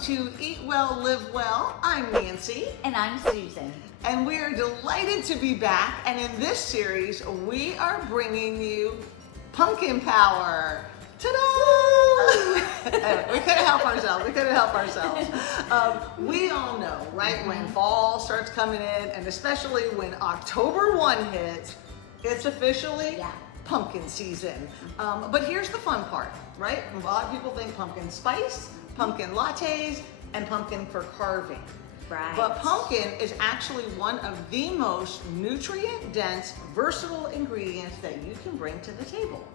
to Eat Well, Live Well. I'm Nancy. And I'm Susan. And we are delighted to be back. And in this series, we are bringing you pumpkin power. Ta-da! We couldn't help ourselves. We all know, right, when fall starts coming in, and especially when October 1 hits, it's officially pumpkin season. But here's the fun part, right? A lot of people think pumpkin spice, pumpkin lattes, and pumpkin for carving. Right. But pumpkin is actually one of the most nutrient-dense, versatile ingredients that you can bring to the table.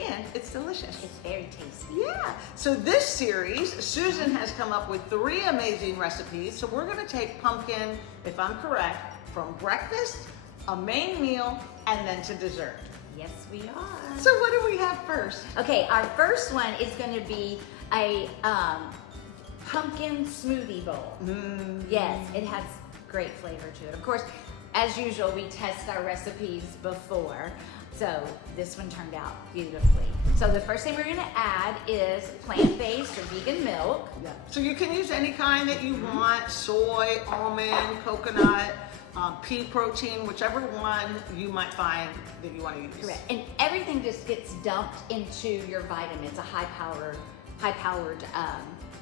And it's delicious. It's very tasty. Yeah. So this series, Susan has come up with 3 amazing recipes. So we're going to take pumpkin, if I'm correct, from breakfast, a main meal, and then to dessert. Yes, we are. So what do we have first? Okay, our first one is going to be a pumpkin smoothie bowl. Yes, it has great flavor to it. Of course, as usual, we test our recipes before. So this one turned out beautifully. So the first thing we're gonna add is plant-based or vegan milk. Yeah. So you can use any kind that you want, soy, almond, coconut, pea protein, whichever one you might find that you want to use. Correct. And everything just gets dumped into your vitamin. It's a high-powered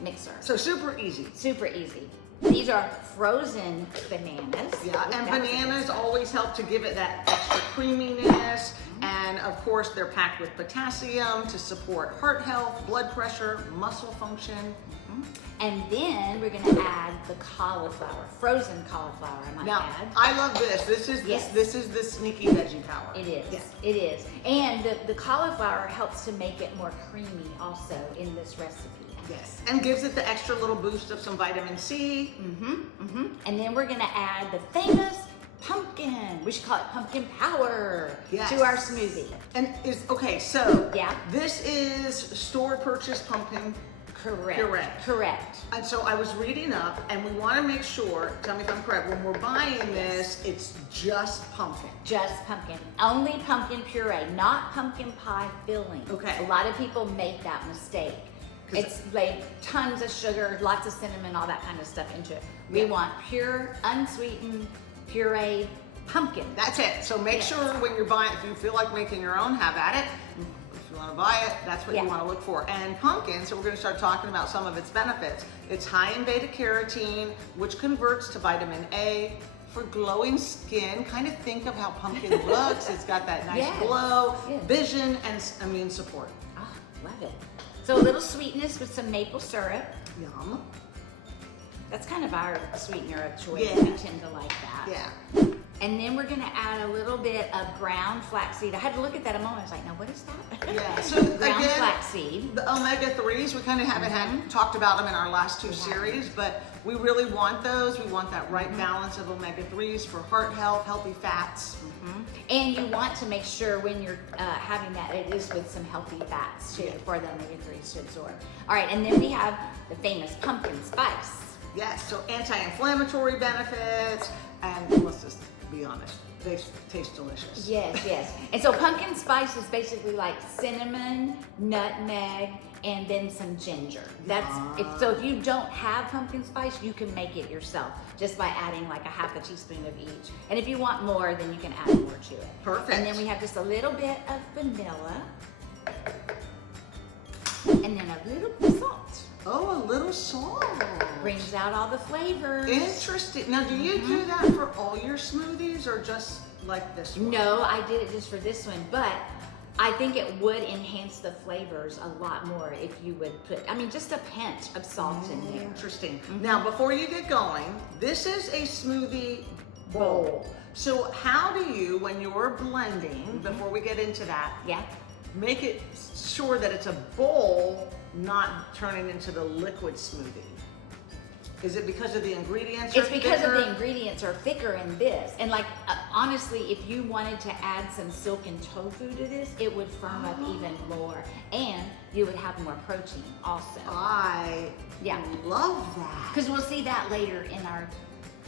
mixer. So super easy. Super easy. These are frozen bananas. Yeah, and bananas always help to give it that extra creaminess. And of course, they're packed with potassium to support heart health, blood pressure, muscle function. And then we're gonna add the cauliflower, frozen cauliflower, I might Now, add. I love this. This is the sneaky veggie power. It is, Yeah. it is. And the cauliflower helps to make it more creamy also in this recipe. Yes, and gives it the extra little boost of some vitamin C. And then we're gonna add the famous pumpkin. We should call it pumpkin power to our smoothie. And this is store purchased pumpkin puree. Correct. And so I was reading up, and we want to make sure, tell me if I'm correct, when we're buying this, it's just pumpkin. Just pumpkin. Only pumpkin puree, not pumpkin pie filling. Okay. A lot of people make that mistake. It's like tons of sugar, lots of cinnamon, all that kind of stuff into it. We want pure, unsweetened, pureed pumpkin. That's it. So make sure when you're buying, if you feel like making your own, have at it. If you want to buy it, that's what you want to look for. And pumpkin, so we're going to start talking about some of its benefits. It's high in beta carotene, which converts to vitamin A for glowing skin. Kind of think of how pumpkin looks. It's got that nice glow, vision, and immune support. Oh, love it. So a little sweetness with some maple syrup. Yum. That's kind of our sweetener of choice. Yeah. We tend to like that. Yeah. And then we're gonna add a little bit of ground flaxseed. I had to look at that a moment. I was like, now what is that? Yeah. So ground again, flaxseed. The omega-3s, we kind of haven't had talked about them in our last 2 series, but we really want those. We want that right balance of omega-3s for heart health, healthy fats. And you want to make sure when you're having that, it is with some healthy fats too, for the omega-3s to absorb. All right, and then we have the famous pumpkin spice. Yes, so anti-inflammatory benefits, and let's just be honest, they taste delicious. Yes, yes. And so pumpkin spice is basically like cinnamon, nutmeg, and then some ginger. If you don't have pumpkin spice, you can make it yourself just by adding like a half a teaspoon of each. And if you want more, then you can add more to it. Perfect. And then we have just a little bit of vanilla, and then a little bit of salt. Oh, a little salt. Brings out all the flavors. Interesting. Now, do you do that for all your smoothies or just like this one? No, I did it just for this one, but I think it would enhance the flavors a lot more if you would put, just a pinch of salt in there. Interesting. Now, before you get going, this is a smoothie bowl. So how do you, when you're blending, before we get into that, make it sure that it's a bowl, not turning into the liquid smoothie? Is it because of the ingredients? It's because of the ingredients are thicker in this. And honestly, if you wanted to add some silken tofu to this, it would firm up even more. And you would have more protein also. I love that. Because we'll see that later in our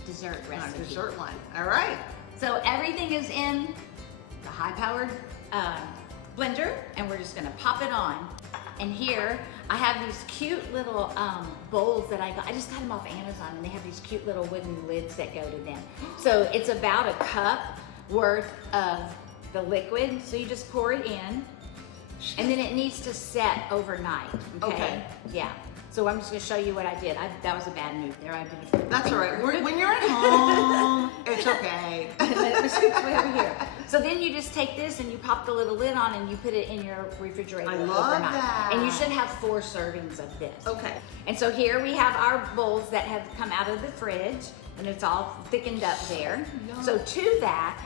dessert recipe. Our dessert line. All right. So everything is in the high-powered blender, and we're just gonna pop it on. And here, I have these cute little bowls that I just got them off Amazon, and they have these cute little wooden lids that go to them. So it's about a cup worth of the liquid. So you just pour it in, and then it needs to set overnight, okay? Yeah. So I'm just gonna show you what I did. That was a bad move there. I did it. That's all right. When you're at home, it's okay. The scoop's way over here. So then you just take this and you pop the little lid on and you put it in your refrigerator overnight. That. And you should have 4 servings of this. Okay. And so here we have our bowls that have come out of the fridge, and it's all thickened up there. Yum. So to that,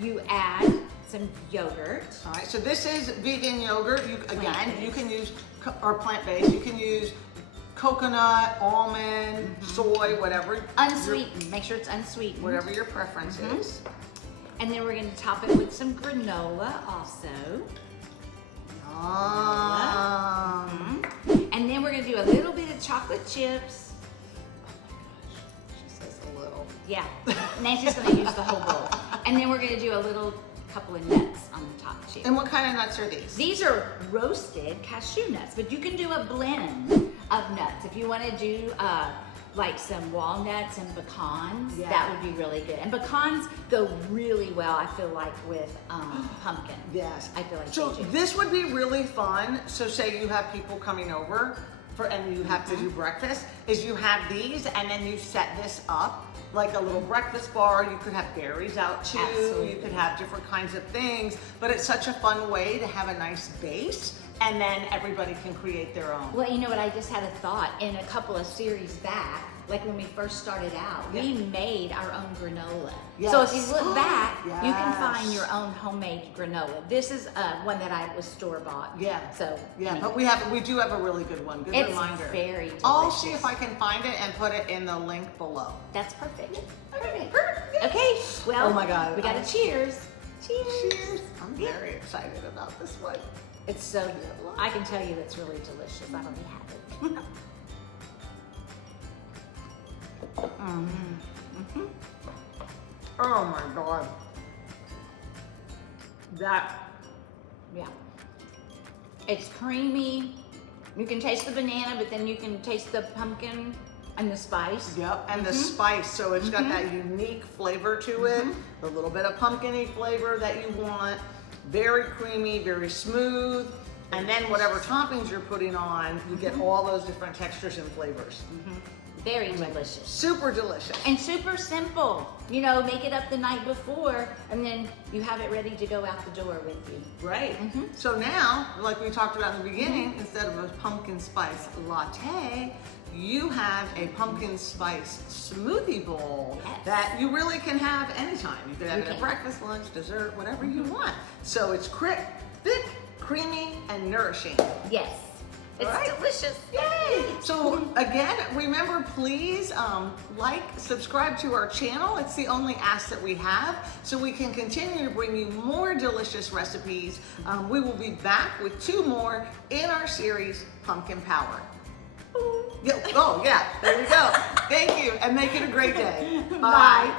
you add some yogurt. All right, so this is vegan yogurt. You can use, or plant-based, you can use coconut, almond, soy, whatever. Unsweetened, make sure it's unsweetened. Whatever your preference is. And then we're gonna top it with some granola also. And then we're gonna do a little bit of chocolate chips. She says a little. Yeah, Nancy's gonna use the whole bowl. And then we're gonna do a couple of nuts on the top too. And what kind of nuts are these? These are roasted cashew nuts, but you can do a blend of nuts. If you wanna do like some walnuts and pecans, that would be really good. And pecans go really well, I feel like, with pumpkin. Yes. I feel like so they do. this would be really fun. So say you have people coming over and you have to do breakfast, is you have these and then you set this up like a little breakfast bar. You could have berries out too. Absolutely. You could have different kinds of things, but it's such a fun way to have a nice base, and then everybody can create their own. Well, you know what, I just had a thought. In a couple of series back, like when we first started out, we made our own granola. Yes. So if you look back, you can Yes. find your own homemade granola. This is one that I was store-bought. Yeah. So Yeah, anyway. but we do have a really good one. Good It's reminder. very delicious. I'll see if I can find it and put it in the link below. That's perfect. Perfect. Okay, well, Oh my God. we got a cheers. Cheers. Cheers. I'm very excited about this one. It's so good. I can tell you it's really delicious. I've already had it. Oh my God. Yeah. It's creamy. You can taste the banana, but then you can taste the pumpkin and the spice. Yep, and the spice, so it's got that unique flavor to it, a little bit of pumpkin-y flavor that you want, very creamy, very smooth, and then whatever toppings you're putting on, you get all those different textures and flavors. Very delicious. Super delicious. And super simple. You know, make it up the night before, and then you have it ready to go out the door with you. Right. So now, like we talked about in the beginning, instead of a pumpkin spice latte, you have a pumpkin spice smoothie bowl that you really can have anytime. You could have it at breakfast, lunch, dessert, whatever you want. So it's thick, creamy, and nourishing. Yes. It's delicious. Yay! So again, remember, please subscribe to our channel. It's the only ask that we have, so we can continue to bring you more delicious recipes. We will be back with 2 more in our series, Pumpkin Power. Yeah. Oh yeah, there you go. Thank you, and make it a great day. Bye.